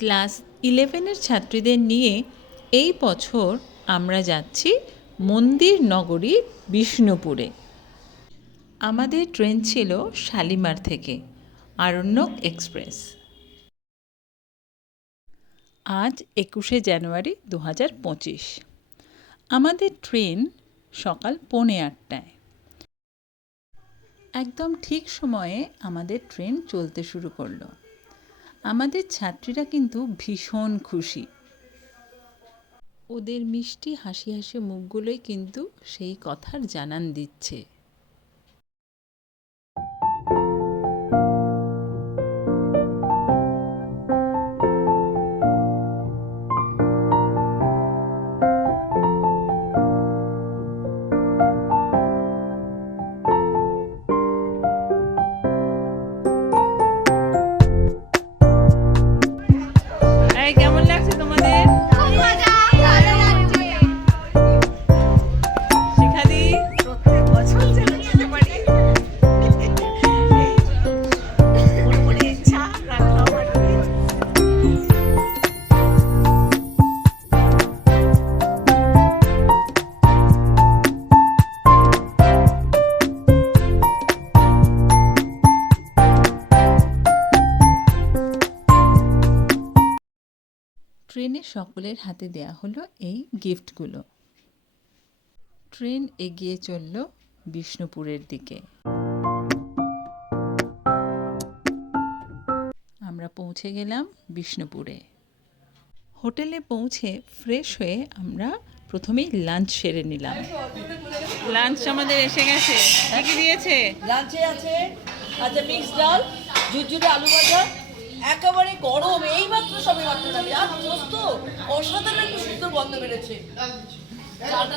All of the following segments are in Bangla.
ক্লাস ইলেভেনের ছাত্রীদের নিয়ে এই বছর আমরা যাচ্ছি মন্দির নগরী বিষ্ণুপুরে। আমাদের ট্রেন ছিল শালিমার থেকে, আরণ্যক এক্সপ্রেস। আজ একুশে জানুয়ারি দু পঁচিশ। আমাদের ট্রেন সকাল পৌনে আটটায়। একদম ঠিক সময়ে আমাদের ট্রেন চলতে শুরু করল। আমাদের ছাত্রীরা কিন্তু ভীষণ খুশি। ওদের মিষ্টি হাসি হাসি মুখগুলোই কিন্তু সেই কথার জানান দিচ্ছে। সকলের হাতে দেয়া হলো এই গিফটগুলো। ট্রেন এগিয়ে চলল বিষ্ণুপুরের দিকে। আমরা পৌঁছে গেলাম বিষ্ণুপুরে। হোটেলে পৌঁছে ফ্রেশ হয়ে আমরা প্রথমেই লাঞ্চ সেরে নিলাম। লাঞ্চ আমাদের এসে গেছে। দিয়েছে? লাঞ্চে আছে আচ্ছা মিক্স ডাল, ঝুরঝুরে আলু ভাজা একেবারে গরম এইমাত্র সবে মাত্র যাবে আর পোস্ত অসাধারণ একটা সুন্দর গন্ধ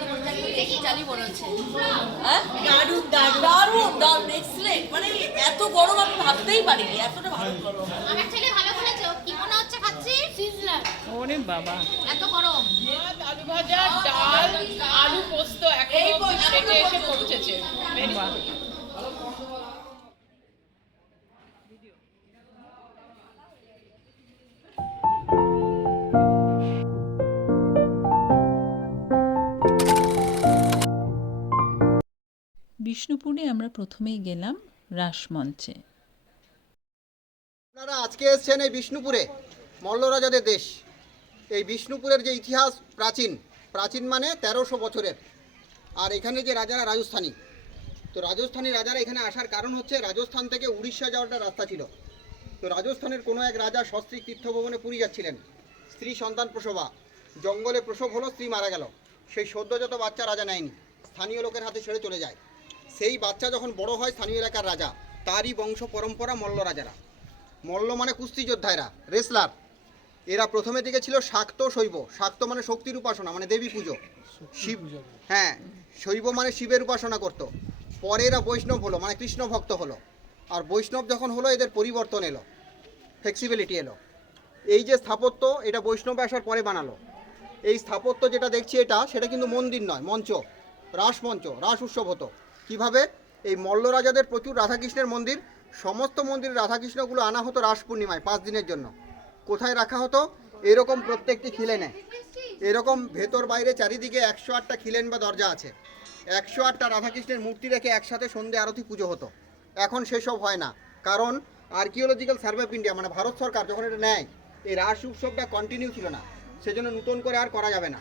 তো মনে হয় মনে এত গরম আমি ভাবতেই পারিনি এতটা ভালো গরম। আমার ছেলে ভালো খেলেছো কি মনে হচ্ছে খাচ্ছি? সিজলার। ওরে বাবা। এত গরম। আলু ভাজা ডাল আলু পোস্ত এখন এই এসে পৌঁছেছে। বিষ্ণুপুরে আমরা প্রথমেই গেলাম রাসমঞ্চে। আপনারা আজকে এসছেন এই বিষ্ণুপুরে, মল্লরাজাদের দেশ। এই বিষ্ণুপুরের যে ইতিহাস প্রাচীন প্রাচীন মানে তেরোশো বছরের। আর এখানে যে রাজারা রাজস্থানী, তো রাজস্থানী রাজারা এখানে আসার কারণ হচ্ছে রাজস্থান থেকে উড়িষ্যা যাওয়াটা রাস্তা ছিল। তো রাজস্থানের কোনো এক রাজা সস্ত্রী তীর্থভবনে পুরী যাচ্ছিলেন। স্ত্রী সন্তান প্রসবা, জঙ্গলে প্রসব হলো, স্ত্রী মারা গেল। সেই সদ্যজাত বাচ্চা রাজা নেয়নি। স্থানীয় লোকের হাতে ছেড়ে চলে যায়। সেই বাচ্চা যখন বড় হয় স্থানীয় এলাকার রাজা তারই বংশ পরম্পরা মল্ল রাজারা। মল্ল মানে কুস্তি যোদ্ধারা রেসলার এরা প্রথমে দিকে ছিল শাক্ত শৈব। শাক্ত মানে শক্তির উপাসনা মানে দেবী পুজো। শিব হ্যাঁ শৈব মানে শিবের উপাসনা করত। পরে এরা বৈষ্ণব হলো মানে কৃষ্ণ ভক্ত হলো। আর বৈষ্ণব যখন হলো এদের পরিবর্তন এলো ফ্লেক্সিবিলিটি এলো। এই যে স্থাপত্য এটা বৈষ্ণব আসার পরে বানালো। এই স্থাপত্য যেটা দেখছি এটা সেটা কিন্তু মন্দির নয় মঞ্চ। রাস মঞ্চ রাস উৎসব হতো। কীভাবে এই মল্ল রাজাদের প্রচুর রাধাকৃষ্ণের মন্দির, সমস্ত মন্দিরের রাধাকৃষ্ণগুলো আনা হতো রাস পূর্ণিমায় পাঁচ দিনের জন্য। কোথায় রাখা হতো? এরকম প্রত্যেকটি খিলেনে। এরকম ভেতর বাইরে চারিদিকে একশো আটটা খিলেন বা দরজা আছে। একশো আটটা রাধাকৃষ্ণের মূর্তি রেখে একসাথে সন্ধে আরতি পুজো হতো। এখন সেসব হয় না। কারণ আর্কিওলজিক্যাল সার্ভে অফ ইন্ডিয়া মানে ভারত সরকার যখন এটা নেয়, এই রাস উৎসবটা কন্টিনিউ ছিল না। সেজন্য নতুন করে আর করা যাবে না।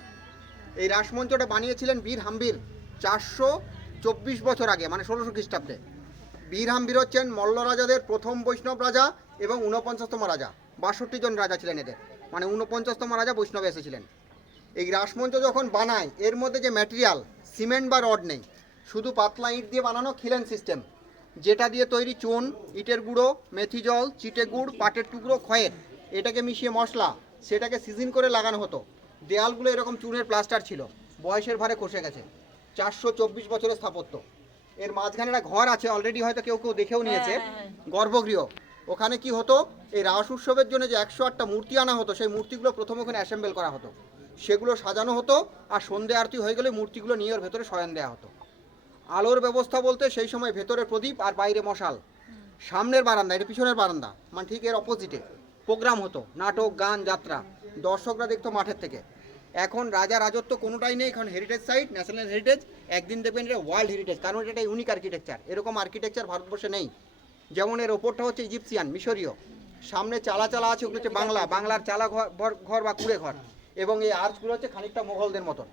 এই রাসমঞ্চটা বানিয়েছিলেন বীর হাম্বির চারশো চব্বিশ বছর আগে মানে ষোলোশো খ্রিস্টাব্দে। বীর হাম্বির হচ্ছেন মল্ল রাজাদের প্রথম বৈষ্ণব রাজা এবং ঊনপঞ্চাশতম রাজা। বাষট্টি জন রাজা ছিলেন এদের। মানে ঊনপঞ্চাশতম রাজা বৈষ্ণবে এসেছিলেন। এই রাসমঞ্চ যখন বানায়, এর মধ্যে যে ম্যাটেরিয়াল সিমেন্ট বা রড নেই। শুধু পাতলা ইট দিয়ে বানানো খিলেন সিস্টেম যেটা দিয়ে তৈরি চুন, ইটের গুঁড়ো, মেথি জল, চিটে গুড়, পাটের টুকরো, খয়ের। এটাকে মিশিয়ে মশলা, সেটাকে সিজন করে লাগানো হতো। দেয়ালগুলো এরকম চুনের প্লাস্টার ছিল। বয়সের ভারে খসে গেছে। চারশো চব্বিশ বছরের স্থাপত্য। এর মাঝখানে একটা ঘর আছে অলরেডি হয়তো কেউ কেউ দেখেও নিয়েছে গর্ভগৃহ। ওখানে কি হতো এই রাস উৎসবের জন্য যে একশো আটটা মূর্তি আনা হতো সেই মূর্তিগুলো প্রথম ওখানে অ্যাসেম্বল করা হতো। সেগুলো সাজানো হতো আর সন্ধে আরতি হয়ে গেলে মূর্তিগুলো নিয়ে ওর ভেতরে শয়ন দেওয়া হতো। আলোর ব্যবস্থা বলতে সেই সময় ভেতরে প্রদীপ আর বাইরে মশাল। সামনের বারান্দা এটা পিছনের বারান্দা মানে ঠিক এর অপোজিটে প্রোগ্রাম হতো নাটক গান যাত্রা। দর্শকরা দেখতো মাঠের থেকে। এখন রাজা রাজত্ব কোনোটাই নেই, এখন হেরিটেজ সাইট ন্যাশনাল হেরিটেজ একদিন দেখবেন এটা ওয়ার্ল্ড হেরিটেজ কারণ এটা ইউনিক আর্কিটেকচার এরকম আর্কিটেকচার ভারতবর্ষে নেই। যেমন এর ওপরটা হচ্ছে ইজিপসিয়ান মিশরীয়। সামনে চালা চালা আছে, ওগুলো হচ্ছে বাংলা, বাংলার চালা ঘর, ঘর- বা কুড়ে ঘর। এবং এই আর্চগুলো হচ্ছে খানিকটা মোগলদের মতন।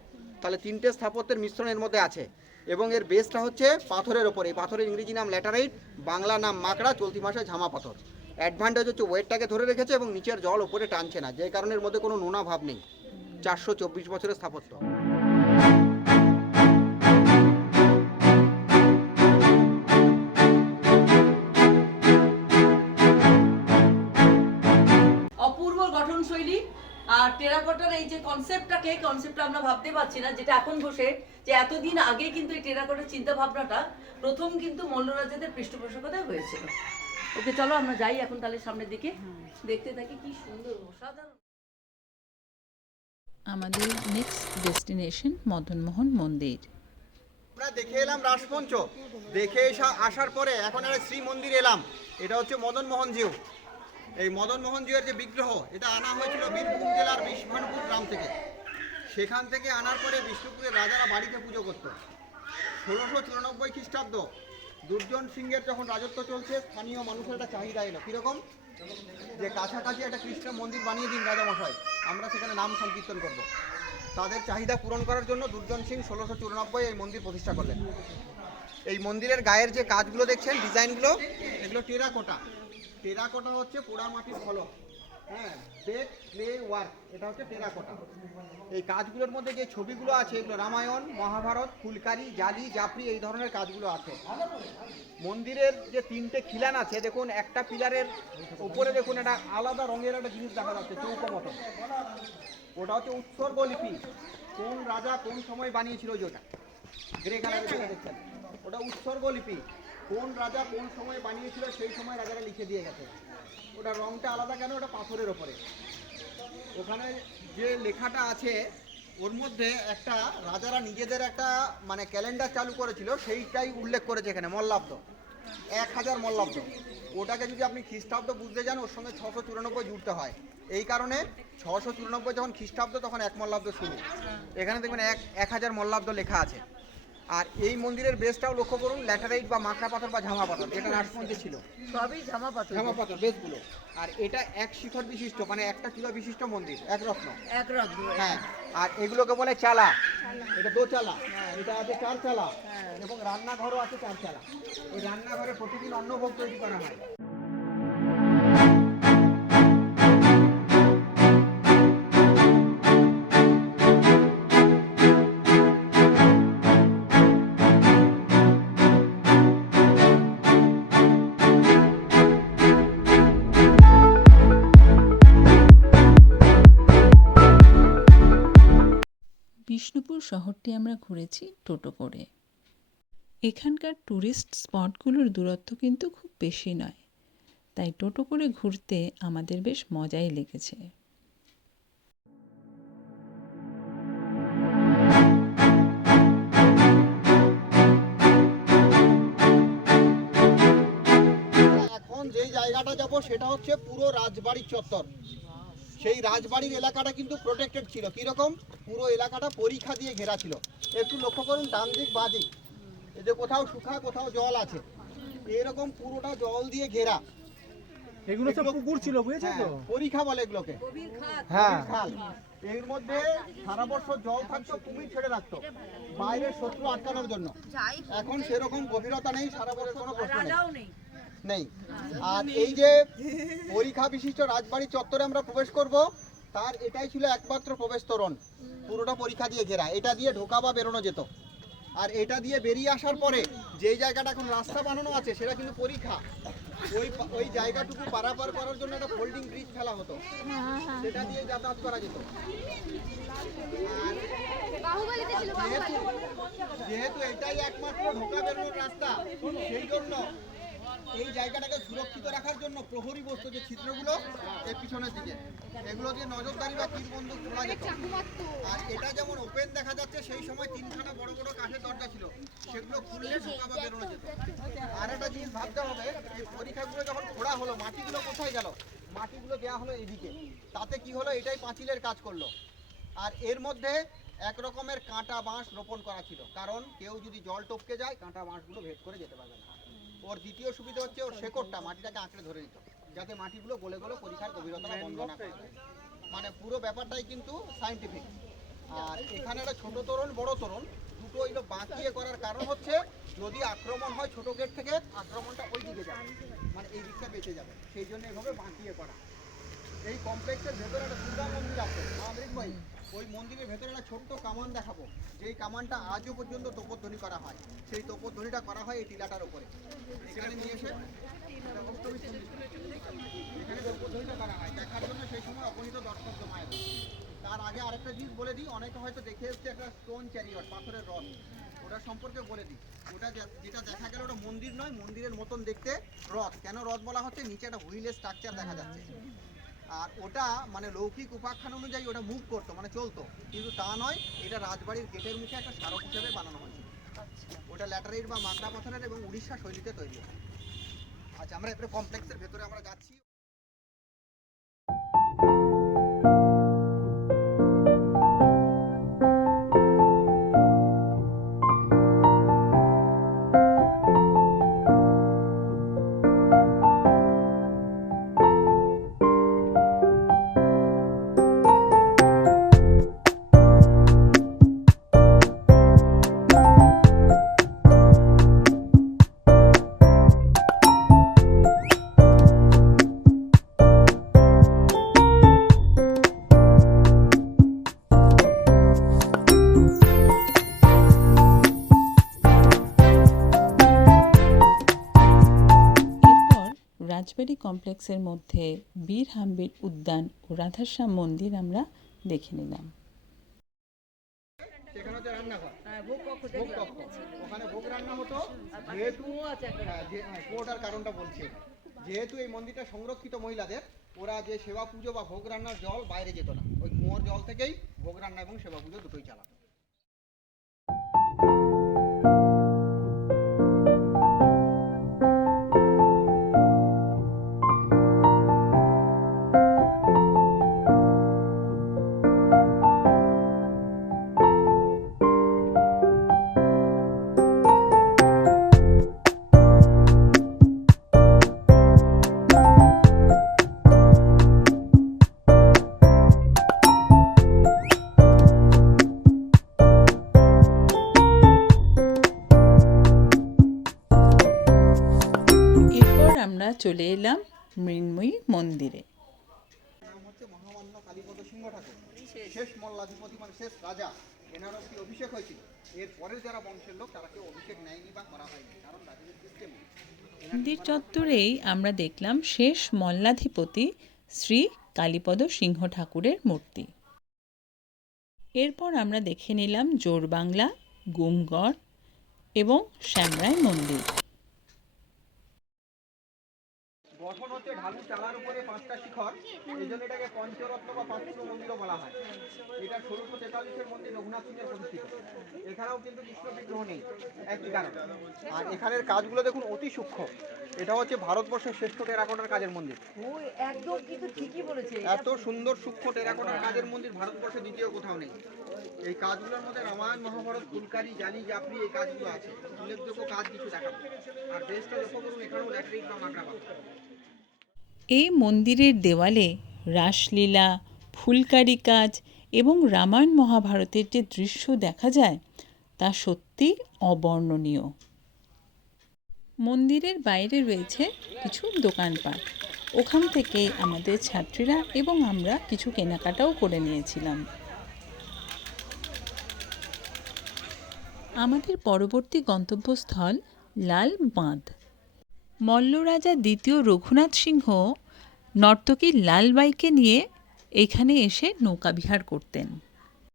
তাহলে তিনটে স্থাপত্যের মিশ্রণের মধ্যে আছে। এবং এর বেসটা হচ্ছে পাথরের ওপর এই পাথরের ইংরেজি নাম ল্যাটারাইট, বাংলা নাম মাকড়া, চলতি ভাষায় ঝামা পাথর। অ্যাডভান্টেজ হচ্ছে ওয়েটটাকে ধরে রেখেছে এবং নিচের জল ওপরে টানছে না, যে কারণের মধ্যে কোনো নোনা ভাব নেই। চারশো চব্বিশ বছরের স্থাপত্য। অপূর্ব গঠনশৈলী। আর টেরাকোটার এই যে কনসেপ্টটাকে কনসেপ্টটা আমরা ভাবতে পারছি না যেটা এখন বসে যে এতদিন আগে কিন্তু এই টেরাকোটার চিন্তা ভাবনাটা প্রথম কিন্তু মল্লরাজাদের পৃষ্ঠপোষকতায় হয়েছিল। ওকে চলো আমরা যাই এখন তাহলে সামনের দিকে। দেখতে থাকি কি সুন্দর অসাধারণ। আমাদের নেক্সট ডেস্টিনেশন মদনমোহন মন্দির। আমরা দেখে এলাম রাসমঞ্চ। দেখে আসার পরে এখন একটা শ্রী মন্দির এলাম। এটা হচ্ছে মদন মোহন জিউ। এই মদনমোহন জিউয়ের যে বিগ্রহ, এটা আনা হয়েছিল বীরভূম জেলার বিষ্ণুপুর গ্রাম থেকে। সেখান থেকে আনার পরে বিষ্ণুপুরের রাজারা বাড়িতে পুজো করতো। ষোলোশো চুরানব্বই খ্রিস্টাব্দ, দুর্জন সিংহের যখন রাজত্ব চলছে, স্থানীয় মানুষের একটা চাহিদা এলো। কীরকম? যে কাছাকাছি একটা কৃষ্ণ মন্দির বানিয়ে দিন রাজামশাই, আমরা সেখানে নাম সংকীর্তন করব। তাদের চাহিদা পূরণ করার জন্য দুর্জন সিং ষোলোশো চুরানব্বই এই মন্দির প্রতিষ্ঠা করলেন। এই মন্দিরের গায়ের যে কাজগুলো দেখছেন, ডিজাইনগুলো, এগুলো টেরাকোটা। টেরাকোটা হচ্ছে পোড়া মাটির ফলক। হ্যাঁ এটা হচ্ছে টেরাকোটা এই কাজগুলোর মধ্যে যে ছবিগুলো আছে, এগুলো রামায়ণ, মহাভারত, ফুলকারি, জালি, জাফরি, এই ধরনের কাজগুলো আছে। মন্দিরের যে তিনটে খিলান আছে, দেখুন, একটা পিলারের উপরে দেখুন একটা আলাদা রঙের একটা জিনিস দেখা যাচ্ছে, চৌকো মতো। ওটা হচ্ছে উৎসর্গ লিপি। কোন রাজা কোন সময় বানিয়েছিল ওই যে ওটা গ্রে কালারের যেটা দেখছেন ওটা উৎসর্গ লিপি। কোন রাজা কোন সময় বানিয়েছিল, সেই সময় রাজারা লিখে দিয়ে গেছে। ওটা রংটা আলাদা কেন? ওটা পাথরের ওপরে। ওখানে যে লেখাটা আছে, ওর মধ্যে একটা রাজারা নিজেদের একটা মানে ক্যালেন্ডার চালু করেছিল, সেইটাই উল্লেখ করেছে এখানে, মল্লাব্দ। এক হাজার মল্লাব্দ। ওটাকে যদি আপনি খ্রিস্টাব্দ বুঝতে যান, ওর সঙ্গে ছশো চুরানব্বই জুড়তে হয়। এই কারণে ছশো চুরানব্বই যখন খ্রিস্টাব্দ, তখন এক মল্লাব্দ শুরু। এখানে দেখবেন এক এক হাজার মল্লাব্দ লেখা আছে। আর এই মন্দিরের বেসটাও লক্ষ্য করুন ল্যাটারাইট বা মাকড়া পাথর বা ঝামা পাথর যেটা রাজমন্দির ছিল। সবই জামা পাথর। ঝামা পাথর বেসগুলো। আর এটা এক শিখর বিশিষ্ট মানে একটা কিলো বিশিষ্ট মন্দির এক রত্ন। এক রত্ন হ্যাঁ আর এগুলোকে বলে চালা। এটা দো চালা। এটা আছে চার চালা। এবং রান্নাঘরও আছে চার চালা। এই রান্নাঘরে প্রতিদিন অন্নভোগ তৈরি করা হয়। বিষ্ণুপুর শহরটি আমরা ঘুরেছি টোটো করে। এখানকার ট্যুরিস্ট স্পটগুলোর দূরত্ব কিন্তু খুব বেশি নয়। তাই টোটো করে ঘুরতে আমাদের বেশ মজাই লেগেছে। এখন যেই জায়গাটা যাব সেটা হচ্ছে পুরো রাজবাড়ির চত্বর। সেই রাজবাড়ির এলাকাটা কিন্তু প্রোটেক্টেড ছিল। কীরকম? পুরো এলাকাটা পরীক্ষা দিয়ে ঘেরা ছিল। একটু লক্ষ্য করুন ডান দিক বাদিক এই যে কোথাও শুখা কোথাও জল আছে। এরকম পুরোটা জল দিয়ে ঘেরা। এগুলো সব পুকুর ছিল বুঝেছ তো? হ্যাঁ, পরীক্ষা বলে এগুলোকে। হ্যাঁ। খাল। এর মধ্যে সারা বছর জল থাকতো কুমির ছেড়ে রাখতো। বাইরের শত্রু আটকানোর জন্য। এখন সেরকম গভীরতা নেই সারা বছর কোনো প্রশ্ন নেই। নেই। আর এই যে পরীক্ষা বিশিষ্ট রাজবাড়ি চত্বরে আমরা প্রবেশ করব, তার এটাই ছিল একমাত্র প্রবেশ তোরণ, পুরোটা পরীক্ষা দিয়ে ঘেরা। এটা দিয়ে ঢোকা বা বেরোনো যেত। আর এটা দিয়ে বেরিয়ে আসার পরে যেই জায়গাটা এখন রাস্তা বানানো আছে, সেটা কিন্তু পরীক্ষা। ওই ওই জায়গাটুকু পারাপার করার জন্য একটা ফোল্ডিং ব্রিজ ফেলা হতো। সেটা দিয়ে যাতায়াত করা যেত। যেহেতু এটাই একমাত্র ঢোকা বেরোনোর রাস্তা, সেই জন্য এই জায়গাটাকে সুরক্ষিত রাখার জন্য প্রহরী বস্তু যে ছিদ্রগুলো এই পিছনের দিকে। এগুলো দিয়ে নজরদারি বা তীর বন্দুক খোলা যেত। আর এটা যেমন ওপেন দেখা যাচ্ছে, সেই সময় তিনখানা বড় বড় কাঠের দরজা ছিল। সেগুলো খুললে ঢোকা বা বেরোনো যেত। আর একটা জিনিস ভাবতে হবে, এই পরীক্ষাগুলো যখন খোঁড়া হলো, মাটিগুলো কোথায় গেল? মাটিগুলো দেওয়া হলো এদিকে। তাতে কি হলো? এটাই পাঁচিলের কাজ করল। আর এর মধ্যে এক রকমের কাঁটা বাঁশ রোপণ করা ছিল। কারণ কেউ যদি জল টপকে যায়, কাঁটা বাঁশগুলো ভেদ করে যেতে পারবে না। ওর দ্বিতীয় সুবিধা হচ্ছে ওর শেকড়টা, মাটিটাকে আঁকড়ে ধরে নিত যাতে মাটিগুলো গলে গলে পরীক্ষার গভীরতা বন্ধ না মানে পুরো ব্যাপারটাই কিন্তু সাইন্টিফিক আর এখানে একটা ছোট তরুণ, বড় তরুণ, দুটো এগুলো বাঁচিয়ে করার কারণ হচ্ছে যদি আক্রমণ হয় ছোট গেট থেকে, আক্রমণটা ওই দিকে যাবে মানে এই দিকটা বেঁচে যাবে। সেই জন্য এভাবে বাঁচিয়ে করা। এই কমপ্লেক্সের ভেতরে একটা দুর্গা মন্দির আছে। ভাই, ওই মন্দিরের ভেতরে একটা ছোট্ট কামান দেখাবো। যেই কামানটা আজও পর্যন্ত তোপধ্বনি করা হয়। সেই তোপধ্বনিটা করা হয় এই টিলাটার উপরে। এখানে নিয়ে এসে। এখানে তোপধ্বনিটা করা হয়। দেখার জন্য সেই সময় অগণিত দর্শক জমায়েত হয়। তার আগে আরেকটা জিনিস বলে দিই, অনেকে হয়তো দেখে এসছে একটা স্টোন চ্যারিয়ট পাথরের রথ। ওটা সম্পর্কে বলে দিই। ওটা যেটা দেখা গেল ওটা মন্দির নয়, মন্দিরের মতন দেখতে রথ। কেন রথ বলা হচ্ছে? নিচে একটা হুইলের স্ট্রাকচার দেখা যাচ্ছে। আর ওটা মানে লৌকিক উপাখ্যান অনুযায়ী ওটা মুভ করতো মানে চলতো। কিন্তু তা নয় এটা রাজবাড়ির গেটের মুখে একটা স্মারক হিসাবে বানানো হয়েছিল ওটা ল্যাটারাইট বা মাকড়া পাথরের এবং উড়িষ্যা শৈলীতে তৈরি হয়। আচ্ছা আমরা এবারে কমপ্লেক্সের ভেতরে আমরা যাচ্ছি। রাজবাড়ি কমপ্লেক্সের মধ্যে বীর হাম্বির উদ্যান ও রাধাশ্যাম মন্দির আমরা দেখে নিলাম। সেখানে হচ্ছে রান্নাঘর হ্যাঁ ভোগ কক্ষ ওখানে ভোগ রান্না হতো। যেহেতু হ্যাঁ, যে- কারণটা বলছি। যেহেতু এই মন্দিরটা সংরক্ষিত মহিলাদের ওরা যে সেবা পুজো বা ভোগ রান্নার জল বাইরে যেত না। ওই কুয়োর জল থেকেই ভোগ রান্না এবং সেবা পুজো দুটোই চালাতো। চলে এলাম মৃন্ময়ী মন্দিরে। নাম মহামান্য কালীপদ সিংহ ঠাকুর শেষ মল্লাধিপতি মানে শেষ রাজা এনার অভিষেক হয়েছিল। এর পরের যারা বংশের লোক তারা কেউ অভিষেক নেয়নি বা করা হয়নি কারণ রাজনীতির সিস্টেম মন্দির চত্বরেই আমরা দেখলাম শেষ মল্লাধিপতি শ্রী কালীপদ সিংহ ঠাকুরের মূর্তি। এরপর আমরা দেখে নিলাম জোরবাংলা গুমগড় এবং শ্যামরায় মন্দির। গঠন হচ্ছে ঢালু চালার উপরে পাঁচটা শিখর এই জন্য এটাকে পঞ্চরত্ন বা পাঁচশো মন্দিরও বলা হয়। এটা ষোলোশো তেতাল্লিশের মন্দির রঘুনাথ সিংহের প্রতিষ্ঠিত। এখানেও কিন্তু কৃষ্ণ বিগ্রহ নেই একই কারণ। আর এখানের কাজগুলো দেখুন অতি সূক্ষ্ম। এটা হচ্ছে ভারতবর্ষের শ্রেষ্ঠ টেরাকোটার কাজের মন্দির। একদম কিন্তু ঠিকই বলেছে। এত সুন্দর সূক্ষ্ম টেরাকোটার কাজের মন্দির ভারতবর্ষে দ্বিতীয় কোথাও নেই। এই কাজগুলোর মধ্যে রামায়ণ মহাভারত ফুলকারি জালি জাফরি এই কাজগুলো আছে উল্লেখযোগ্য কাজ কিছু দেখাবো। আর বেশটা লক্ষ্য করুন এখানেও ল্যাট্রিক বা মাকড়া এই মন্দিরের দেওয়ালে রাসলীলা, ফুলকারি কাজ এবং রামায়ণ মহাভারতের যে দৃশ্য দেখা যায়, তা সত্যি অবর্ণনীয়। মন্দিরের বাইরে রয়েছে কিছু দোকানপাট। ওখান থেকে আমাদের ছাত্রীরা এবং আমরা কিছু কেনাকাটাও করে নিয়েছিলাম। আমাদের পরবর্তী গন্তব্যস্থল লাল বাঁধ মল্লরাজা দ্বিতীয় রঘুনাথ সিংহ নর্তকী লালবাইকে নিয়ে এখানে এসে নৌকাবিহার করতেন।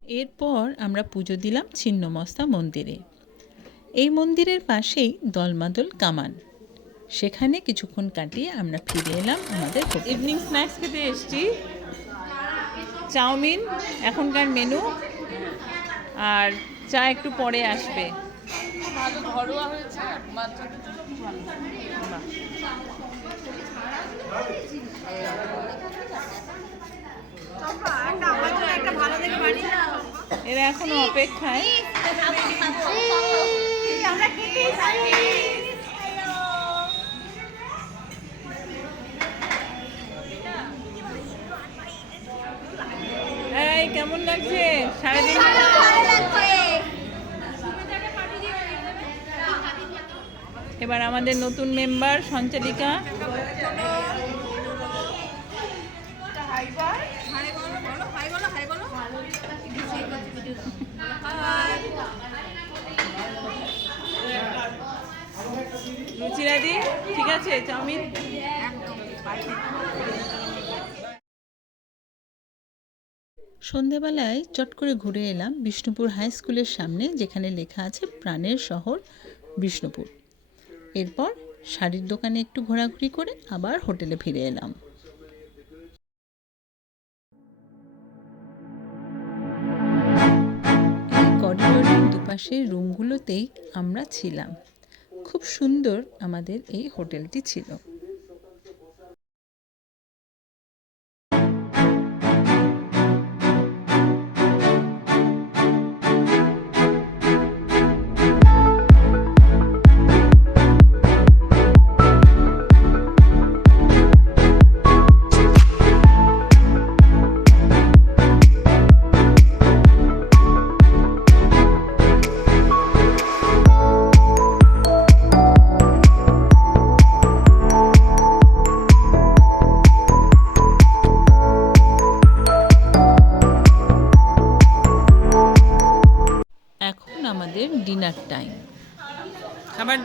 এরপর আমরা পুজো দিলাম ছিন্নমস্তা মন্দিরে। এই মন্দিরের পাশেই দলমাদল কামান। সেখানে কিছুক্ষণ কাটিয়ে আমরা ফিরে এলাম আমাদের ইভিনিং স্ন্যাক্স খেতে এসেছি। চাউমিন, এখনকার মেনু আর চা একটু পরে আসবে। ভালো ঘরোয়া হয়েছে বাচ্চাদের জন্য খুব ভালো এরা এখনও অপেক্ষায়। কেমন লাগছে? সারাদিন এবার আমাদের নতুন মেম্বার সঞ্চালিকা। রুচিরাদি ঠিক আছে, চাউমিন? সন্ধেবেলায় চট করে ঘুরে এলাম বিষ্ণুপুর হাই স্কুলের সামনে, যেখানে লেখা আছে, প্রাণের শহর বিষ্ণুপুর। এরপর শাড়ির দোকানে একটু ঘোরাঘুরি করে আবার হোটেলে ফিরে এলাম। এই দুপাশের রুমগুলোতেই আমরা ছিলাম। খুব সুন্দর আমাদের এই হোটেলটি ছিল।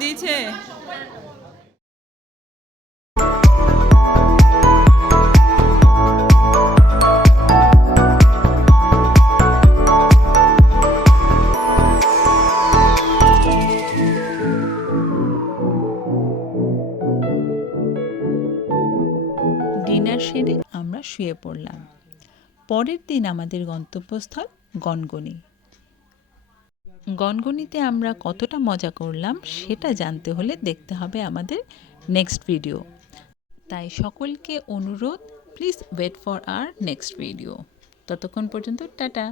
দিয়েছে। ডিনার আমরা শুয়ে পড়লাম। পরের দিন আমাদের গন্তব্যস্থল গনগনি। গনগনিতে আমরা কতটা মজা করলাম সেটা জানতে হলে দেখতে হবে আমাদের নেক্সট ভিডিও। তাই সকলকে অনুরোধ, please wait for our next video. ততক্ষণ পর্যন্ত, টাটা।